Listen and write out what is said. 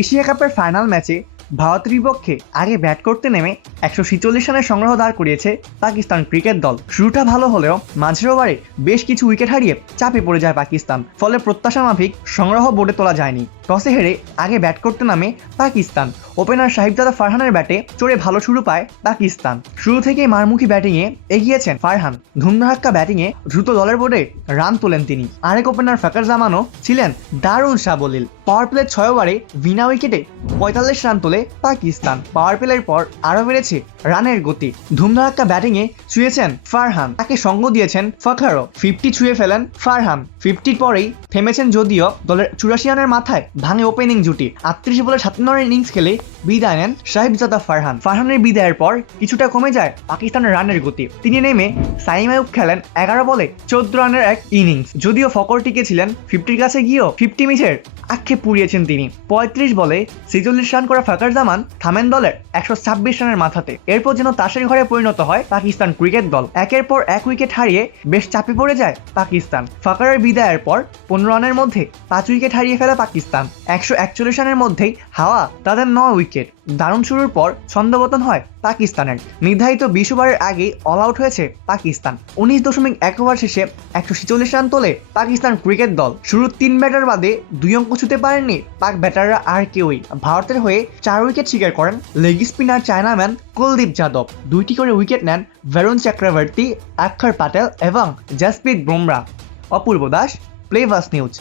Asia কাপের final ম্যাচে ভারতের বিপক্ষে আগে ব্যাট করতে নেমে 146 রানের সংগ্রহ দাঁড় করিয়েছে পাকিস্তান ক্রিকেট দল। শুরুটা ভালো হলেও মাঝের ওভারে বেশ কিছু উইকেট হারিয়ে চাপে পড়ে যায় পাকিস্তান। ফলে প্রত্যাশা মাফিক সংগ্রহ বোর্ডে তোলা যায়নি। টসে হেরে আগে ব্যাট করতে নামে পাকিস্তান। ওপেনার সাহিবজাদা ফারহানের ব্যাটে চড়ে ভালো শুরু পায় পাকিস্তান। শুরু থেকেই মারমুখী ব্যাটিংয়ে এগিয়েছেন ফারহান। ধুমধাক্কা ব্যাটিংয়ে দ্রুত দলের বোর্ডে রান তোলেন তিনি। আরেক ওপেনার ফাকার জামানও ছিলেন দারুণ সাবলীল। পাওয়ার প্লে 6 ওভারে বিনা উইকেটে 45 রান তোলে পাকিস্তান। পাওয়ার প্লের পর আরও বেড়েছে রানের গতি। ধুমধাক্কা ব্যাটিংয়ে ছুঁয়েছেন ফারহান, তাকে সঙ্গ দিয়েছেন ফাখারও। 50 ছুঁয়ে ফেলেন ফারহান। 50 পরেই থেমেছেন, যদিও দলের 84 রানের মাথায় ভাঙে ওপেনিং জুটি। 38 বলে 57 রানের ইনিংস খেলে বিদায় নেন সাহিবজাদা ফারহান। ফারহানের বিদায়ের পর কিছুটা কমে যায় পাকিস্তানের রানের গতি। তিনি নেমে সাইম আইয়ুব খেলেন 11 বলে 14 রানের এক ইনিংস। যদিও ফকর টিকেছিলেন 50-র কাছে গিয়েও 50 মিসের আক্ষেপ পুড়িয়েছেন তিনি। 35 বলে 46 রান করা ফাকার জামান থামেন দলের 126 রানের মাথাতে। এরপর যেন তাসের ঘরে পরিণত হয় পাকিস্তান ক্রিকেট দল। একের পর এক উইকেট হারিয়ে বেশ চাপে পড়ে যায় পাকিস্তান। ফাকারের বিদায়ের পর 15 রানের মধ্যে 5 উইকেট হারিয়ে ফেলে পাকিস্তান। 141 রানের মধ্যেই হাওয়া তাদের 9 উইকেট। দারুণ শুরুর পর ছন্দপতন হয় পাকিস্তানের। নির্ধারিত 20 ওভারের আগেই অল আউট হয়েছে পাকিস্তান। 19.1 ওভার শেষে 146 রান তোলে পাকিস্তান ক্রিকেট দল। শুরুর 3 ব্যাটার বাদে 2 অঙ্ক ছুঁতে পারেননি পাক ব্যাটাররা আর কেউই। ভারতের হয়ে 4 উইকেট শিকার করেন leg spinner Chinaman Kuldeep Yadav. 2টি করে উইকেট নেন বরুণ চক্রবর্তী, অক্ষর প্যাটেল এবং জসপ্রীত বুমরা। অপূর্ব দাস, প্লেভাস নিউজ।